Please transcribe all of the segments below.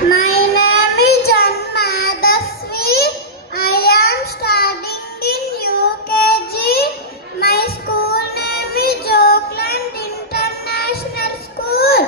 My name is Jan Madhasvi. I am studying in UKG. My school name is Oakland International School.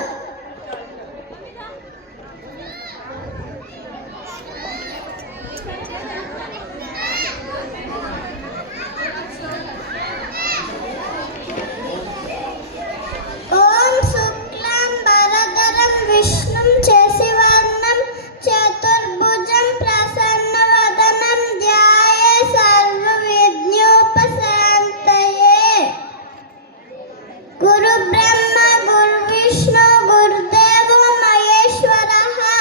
Om Shuklam Bharadharam Vishnum Chesivarnam Chaturbhujam Prasannavadanam Dhyaye Sarvavidnyopasantaye. Guru Brahma Guru Vishnu Guru Deva Maheshwaraha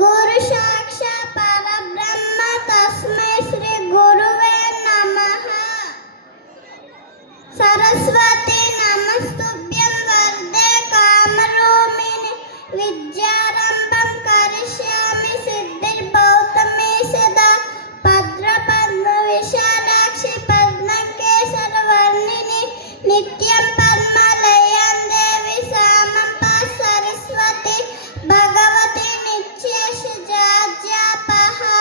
Guru Saksha Parabrahma Tasmai Shri Guruve Namaha. Saraswati Namastubhyam Varde Kamarumini Vidyarambham Karishyami Siddhir Bhautami Sada Padra Padma Vishalakshi Padmakesara Varnini Nityam Padmalayam Devi Samampa Saraswati Bhagavati Nityasha Jajyapaha.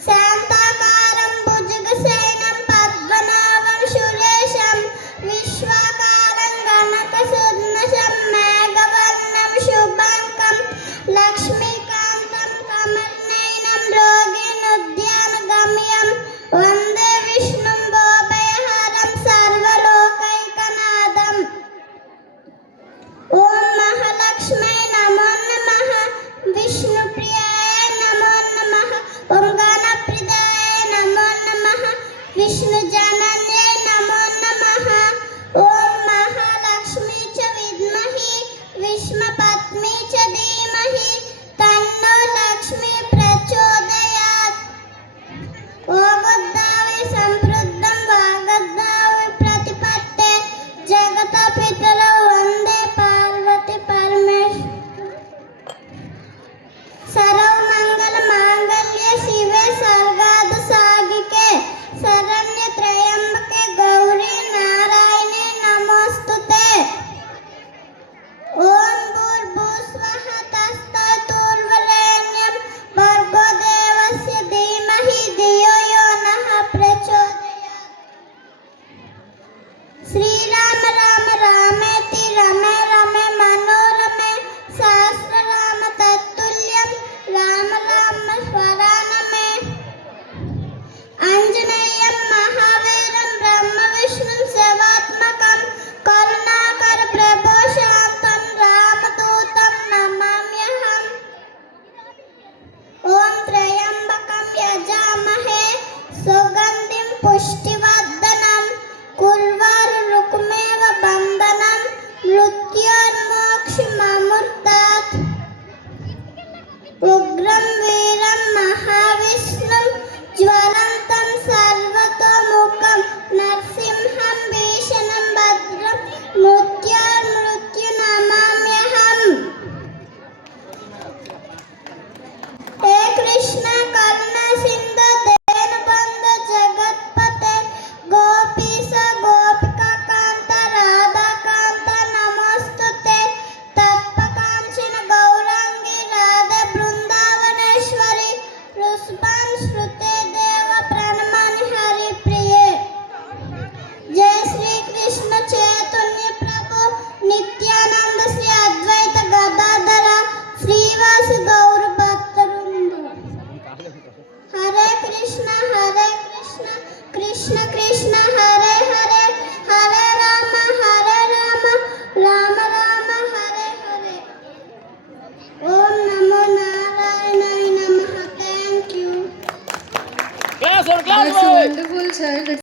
Santakaram Bhujagasainan Padmanabham Suresham Vishwakaram Ganakasudnasham Meghavannam Shubhankam Lakshmikantam Kamarnainam Roginuddyanagammyam Vande Vishnum Bhobhayaharam Sarvalokaikanadam. Om Mahalakshmi Namo Namaha Vishnu Priyaye Namo Namaha Om Ganapridaye Namo Namaha Vishnu Jananye Namo Namaha Om Mahalakshmi Cha Vidmahi Vishmapatni Cha Dhimahi Tanno Lakshmi Prachodayat. O Godavi Sampruddham Vagadavi Pratipatte Jagata Pitara Vande Parvati Parameshwari. Sarv Mangal Mangalya Shive Sarvada Sagike Saranya Trayambake Gauri Narayane Namostute. Om Bhurbhuswaha Tastaturvarenyam Bhargo Devasya Dhimahi Dhiyo Yo Nah Prachodayat. Sri Rama Rama Rameti Rame Rame Manorame Sahasra Rama Tattuliyam Rama Rama Swaraname. Anjaneyam Mahaveeram Brahma Vishnum Savatmakam Karunakara Prabho Shantam Ramadutam Namamyaham. Om Trayambakam Yajamahe Sugandhim Pushtivardhanam Kurvaru Rukmeva Bandhanam Mrityormokshimamurtat. Ugram Veeram Mahavishnu Jwalantam Sarvatomukam Narsimham Bhishanam Bhadram Mrityu Namamyaham. He Krishna Karuna Sindhu Deenubandhu Jagatpate Gopisa Gopika Kanta Radha Kanta Namostute Tatpakanchina Gaurangi Radha Brindavaneshwari Ruspan Shrute Deva Pranamani Hari Priye. Jai Shri Krishna Chaitanya Prabhu Nityananda Shri Advaita Gadadhara Srivasa Gaur Bhaktarvrinda. Hare Krishna Krishna Krishna Hare Hare Hare Rama Rama Rama Hare Hare. Om Namo Narayanaaya Namaha. Thank you. Class on class. That's a wonderful child.